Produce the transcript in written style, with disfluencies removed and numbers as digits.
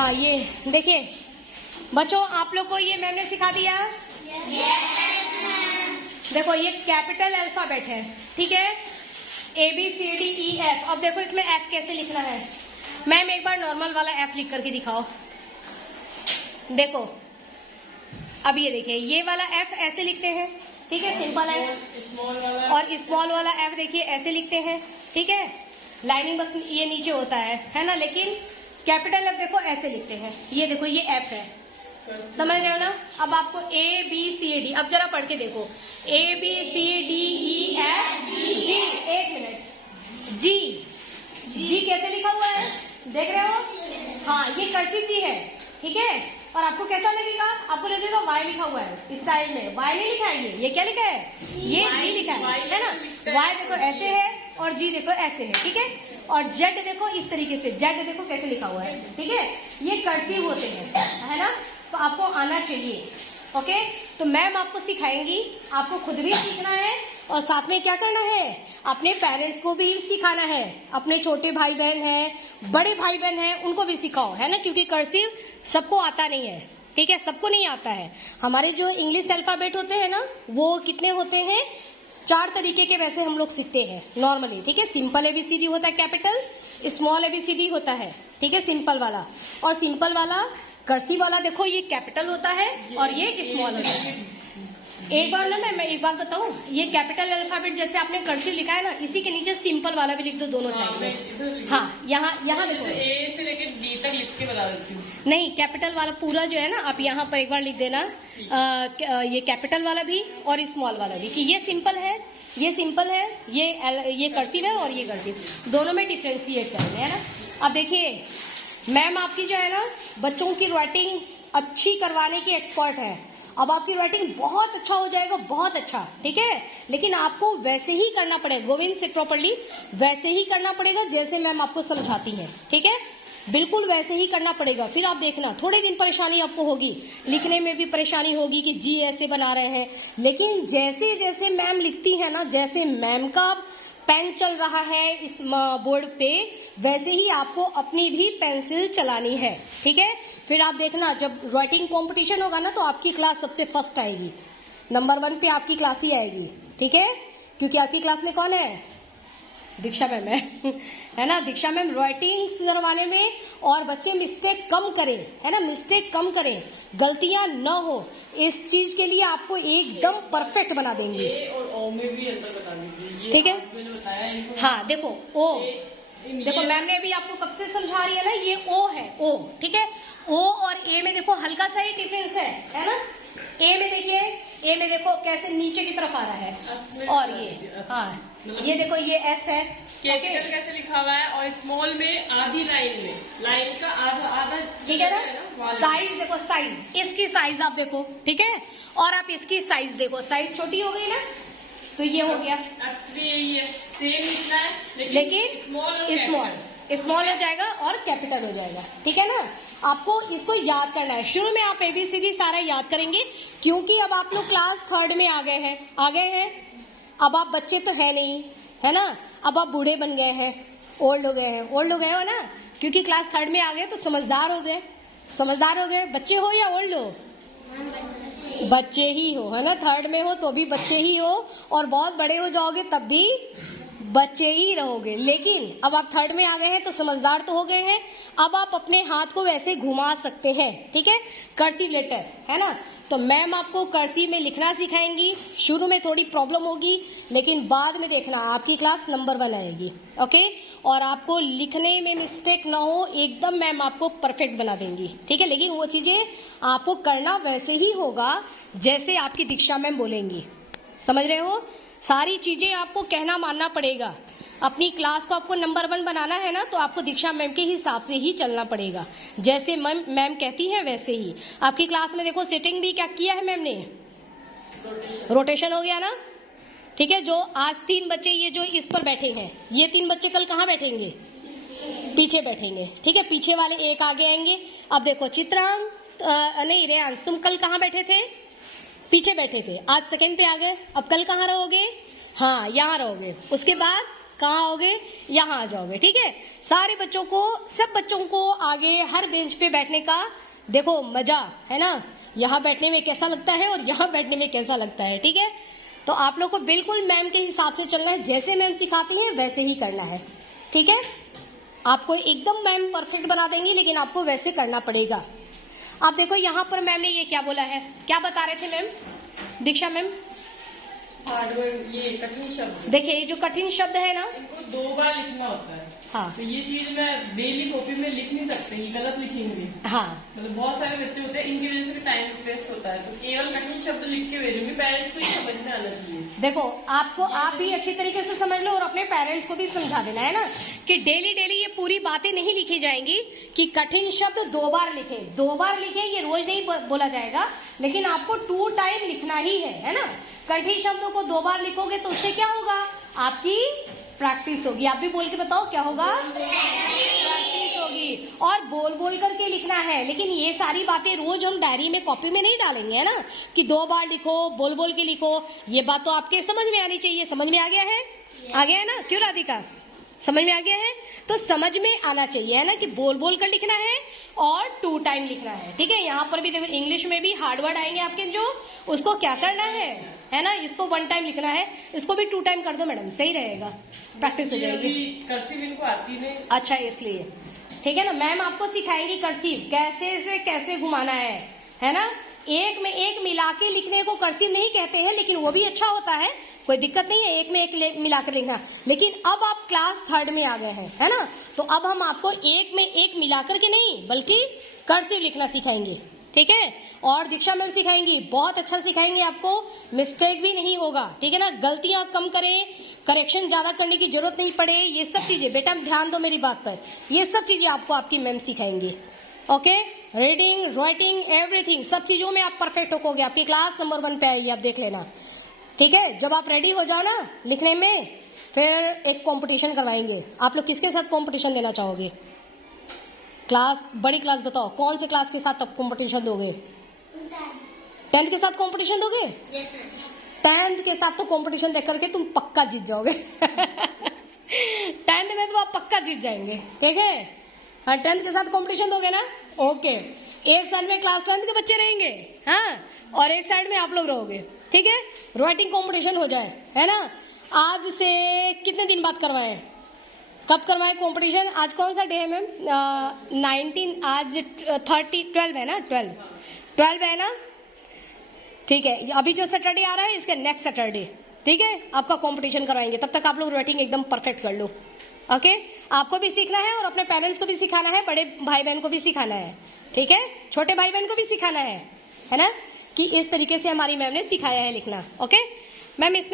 हाँ, ये देखिए बच्चों, आप लोग को ये मैम ने सिखा दिया। देखो ये कैपिटल अल्फाबेट है, ठीक है, ABCDEF। अब देखो इसमें F कैसे लिखना है। मैम एक बार नॉर्मल वाला F लिख करके दिखाओ। देखो अब ये देखिए, ये वाला F ऐसे लिखते हैं, ठीक है, सिंपल है। और स्मॉल वाला F देखिए ऐसे लिखते हैं, ठीक है, लाइनिंग बस ये नीचे होता है ना। लेकिन कैपिटल F देखो ऐसे लिखते हैं। ये देखो ये F है, समझ रहे हो ना। अब आपको ABCD, अब जरा पढ़ के देखो, ABCDEF G। एक मिनट, जी कैसे लिखा हुआ है, देख रहे हो। हाँ, ये कर्सिव जी है, ठीक है। और आपको कैसा लगेगा, आपको लगेगा Y लिखा हुआ है इस स्टाइल में। Y नहीं लिखा है, ये क्या लिखा है, ये G लिखा है ना। Y देखो ऐसे है और G देखो ऐसे है, ठीक है। और Z देखो इस तरीके से, Z देखो कैसे लिखा हुआ है, ठीक है। ये कर्सिव होते हैं, है ना, तो आपको आना चाहिए। ओके, तो मैम आपको सिखाएंगी, आपको खुद भी सीखना है और साथ में क्या करना है, अपने पेरेंट्स को भी सिखाना है। अपने छोटे भाई बहन हैं, बड़े भाई बहन हैं, उनको भी सिखाओ, है ना, क्योंकि कर्सिव सबको आता नहीं है, ठीक है, सबको नहीं आता है। हमारे जो इंग्लिश अल्फाबेट होते हैं ना, वो कितने होते हैं, 4 तरीके के वैसे हम लोग सीखते हैं नॉर्मली, ठीक है। सिंपल ABCD होता है कैपिटल, स्मॉल ABCD होता है, ठीक है, सिंपल वाला। और सिंपल वाला, कर्सिव वाला देखो ये कैपिटल होता है और ये स्मॉल होता है। एक बार ना मैं एक बात बताऊं, ये कैपिटल अल्फाबेट जैसे आपने कर्सिव लिखा है ना, इसी के नीचे सिंपल वाला भी लिख दो दोनों साइड में। हाँ, यहाँ देखो, A से लेकर D तक लिख के बता देती हूँ। नहीं, कैपिटल वाला पूरा जो है ना, आप यहाँ पर एक बार लिख देना, ये कैपिटल वाला भी और स्मॉल वाला भी, कि ये सिंपल है, ये सिंपल है, ये कर्सिव है और ये कर्सिव, दोनों में डिफ्रेंशिएट करना है ना। अब देखिए मैम आपकी जो है ना, बच्चों की राइटिंग अच्छी करवाने की एक्सपर्ट है। अब आपकी राइटिंग बहुत अच्छा हो जाएगा, बहुत अच्छा, ठीक है। लेकिन आपको वैसे ही करना पड़ेगा, गोविंद से प्रॉपर्ली वैसे ही करना पड़ेगा जैसे मैम आपको समझाती है, ठीक है, बिल्कुल वैसे ही करना पड़ेगा। फिर आप देखना थोड़े दिन परेशानी आपको होगी, लिखने में भी परेशानी होगी कि जी ऐसे बना रहे हैं, लेकिन जैसे जैसे मैम लिखती है ना, जैसे मैम का पेन चल रहा है इस बोर्ड पे, वैसे ही आपको अपनी भी पेंसिल चलानी है, ठीक है। फिर आप देखना जब राइटिंग कंपटीशन होगा ना, तो आपकी क्लास सबसे फर्स्ट आएगी, नंबर 1 पे आपकी क्लास ही आएगी, ठीक है। क्योंकि आपकी क्लास में कौन है, दीक्षा मैम है ना। दीक्षा मैम राइटिंग करवाने में, और बच्चे मिस्टेक कम करें, है ना, मिस्टेक कम करें, गलतियां न हो, इस चीज के लिए आपको एकदम परफेक्ट बना देंगे। A और O में भी अंतर बता दीजिए, ठीक है। मैंने बताया इनको। हाँ देखो O, देखो मैम ने अभी आपको कब से समझा रही है ना, ये O है, O, ठीक है। O और A में देखो हल्का सा ही डिफरेंस है ना। A में देखिए, A में देखो कैसे नीचे की तरफ आ रहा है, और ये हाँ, ये देखो ये S है, कैपिटल कैसे लिखा हुआ है, और स्मॉल में आधी लाइन में, लाइन का आधा, ठीक है ना। साइज देखो, साइज, इसकी साइज आप देखो, ठीक है, और आप इसकी साइज देखो, साइज छोटी हो गई ना, तो ये हो गया। यही है, सेम लिखना है, लेकिन स्मॉल हो जाएगा और कैपिटल हो जाएगा, ठीक है ना। आपको इसको याद करना है, शुरू में आप ABCD सारा याद करेंगे, क्योंकि अब आप लोग क्लास 3rd में आ गए हैं। अब आप बच्चे तो है नहीं, है ना, अब आप बूढ़े बन गए हैं, ओल्ड हो गए हो ना, क्योंकि क्लास 3rd में आ गए तो समझदार हो गए। बच्चे हो या ओल्ड हो, बच्चे ही हो, है ना, 3rd में हो तो भी बच्चे ही हो, और बहुत बड़े हो जाओगे तब भी बच्चे ही रहोगे। लेकिन अब आप 3rd में आ गए हैं तो समझदार तो हो गए हैं। अब आप अपने हाथ को वैसे घुमा सकते हैं, ठीक है, कर्सिव लेटर, है ना। तो मैम आपको कर्सिव में लिखना सिखाएंगी। शुरू में थोड़ी प्रॉब्लम होगी, लेकिन बाद में देखना आपकी क्लास नंबर 1 आएगी, ओके। और आपको लिखने में मिस्टेक ना हो, एकदम मैम आपको परफेक्ट बना देंगी, ठीक है। लेकिन वो चीजें आपको करना वैसे ही होगा जैसे आपकी दीक्षा मैम बोलेंगी, समझ रहे हो। सारी चीजें आपको कहना मानना पड़ेगा। अपनी क्लास को आपको नंबर 1 बनाना है ना, तो आपको दीक्षा मैम के हिसाब से ही चलना पड़ेगा, जैसे मैम कहती हैं वैसे ही। आपकी क्लास में देखो सेटिंग भी क्या किया है मैम ने, रोटेशन हो गया ना, ठीक है। जो आज 3 बच्चे ये जो इस पर बैठे हैं, ये 3 बच्चे कल कहाँ बैठेंगे, पीछे बैठेंगे, ठीक है। पीछे वाले एक आगे आएंगे। अब देखो चित्रांग, नहीं रेयांश, तुम कल कहाँ बैठे थे, पीछे बैठे थे, आज 2nd पे आ गए, अब कल कहाँ रहोगे, हाँ यहाँ रहोगे। उसके बाद कहाँ आओगे, यहाँ आ जाओगे। ठीक है, सारे बच्चों को, सब बच्चों को आगे हर बेंच पे बैठने का देखो मजा है ना, यहाँ बैठने में कैसा लगता है और यहाँ बैठने में कैसा लगता है। ठीक है, तो आप लोग को बिल्कुल मैम के हिसाब से चलना है, जैसे मैम सिखाती हैं वैसे ही करना है। ठीक है, आपको एकदम मैम परफेक्ट बना देंगी, लेकिन आपको वैसे करना पड़ेगा। आप देखो यहाँ पर मैम ने ये क्या बोला है, क्या बता रहे थे मैम, दीक्षा मैम? हार्डवर्ड, ये कठिन शब्द, देखिए ये जो कठिन शब्द है ना, इनको 2 बार लिखना होता है। हाँ तो ये चीज मैं डेली कॉपी में लिख नहीं सकते, ये गलत लिखेंगे। हाँ, मतलब बहुत सारे बच्चे होते हैं, इनकी वजह से भी टाइम वेस्ट होता है। तो केवल कठिन शब्द लिख के भेजूंगी, पेरेंट्स को ये समझ में आना चाहिए। देखो आपको, आप भी अच्छी तरीके से समझ लो और अपने पेरेंट्स को भी समझा देना है ना, कि डेली डेली ये पूरी बातें नहीं लिखी जाएंगी कि कठिन शब्द 2 बार लिखे, 2 बार लिखे, ये रोज नहीं बोला जाएगा, लेकिन आपको 2 टाइम लिखना ही है ना। कठिन शब्दों को 2 बार लिखोगे तो उससे क्या होगा, आपकी प्रैक्टिस होगी। आप भी बोल के बताओ क्या होगा, प्रैक्टिस होगी। और बोल बोल करके लिखना है, लेकिन ये सारी बातें रोज हम डायरी में, कॉपी में नहीं डालेंगे, है ना, कि 2 बार लिखो, बोल बोल के लिखो। ये बात तो आपके समझ में आनी चाहिए। समझ में आ गया है? आ गया है ना? क्यों राधिका, समझ में आ गया है? तो समझ में आना चाहिए, है ना, कि बोल बोल कर लिखना है और 2 टाइम लिखना है। ठीक है, यहाँ पर भी देखो इंग्लिश में भी हार्ड वर्ड आएंगे आपके, जो उसको क्या करना है ना, इसको 1 टाइम लिखना है, इसको भी 2 टाइम कर दो मैडम, सही रहेगा, प्रैक्टिस हो जाएगी। कर्सिव इनको आती नहीं। अच्छा, इसलिए ठीक है ना, मैम आपको सिखाएंगी कर्सिव कैसे से कैसे घुमाना है ना। एक में एक मिला के लिखने को कर्सिव नहीं कहते हैं, लेकिन वो भी अच्छा होता है, कोई दिक्कत नहीं है एक में एक मिलाकर लिखना। लेकिन अब आप क्लास 3rd में आ गए हैं, है ना, तो अब हम आपको एक में एक मिलाकर के नहीं, बल्कि कर्सिव लिखना सिखाएंगे। ठीक है, और दीक्षा मैम सिखाएंगी, बहुत अच्छा सिखाएंगे आपको, मिस्टेक भी नहीं होगा। ठीक है ना, गलतियां कम करें, करेक्शन ज्यादा करने की जरूरत नहीं पड़े, ये सब चीजें बेटा ध्यान दो मेरी बात पर, ये सब चीजें आपको आपकी मैम सिखाएंगी। ओके, रीडिंग, राइटिंग, एवरीथिंग, सब चीजों में आप परफेक्ट होगे। आपकी क्लास नंबर 1 पे आएगी, आप देख लेना। ठीक है, जब आप रेडी हो जाओ ना लिखने में, फिर एक कंपटीशन करवाएंगे। आप लोग किसके साथ कंपटीशन देना चाहोगे? क्लास, बड़ी क्लास बताओ, कौन से क्लास के साथ आप कंपटीशन दोगे? 10th के साथ कंपटीशन दोगे? 10th के साथ तो कंपटीशन देख करके तुम पक्का जीत जाओगे। 10th में तो आप पक्का जीत जाएंगे। ठीक है, हाँ, 10th के साथ कंपटीशन दोगे ना? ओके, एक साइड में क्लास 10th के बच्चे रहेंगे, हाँ, और एक साइड में आप लोग रहोगे। ठीक है, राइटिंग कंपटीशन हो जाए, है ना। आज से कितने दिन बाद करवाएं, कब करवाएं कंपटीशन? आज कौन सा डे है मैम? 19, आज 12 है ना, 12 है ना। ठीक है, अभी जो सैटरडे आ रहा है इसके नेक्स्ट सैटरडे, ठीक है, आपका कंपटीशन करवाएंगे। तब तक आप लोग राइटिंग एकदम परफेक्ट कर लो। ओके, आपको भी सीखना है और अपने पेरेंट्स को भी सिखाना है, बड़े भाई बहन को भी सिखाना है। ठीक है, छोटे भाई बहन को भी सिखाना है ना, कि इस तरीके से हमारी मैम ने सिखाया है लिखना। ओके मैम, इसमें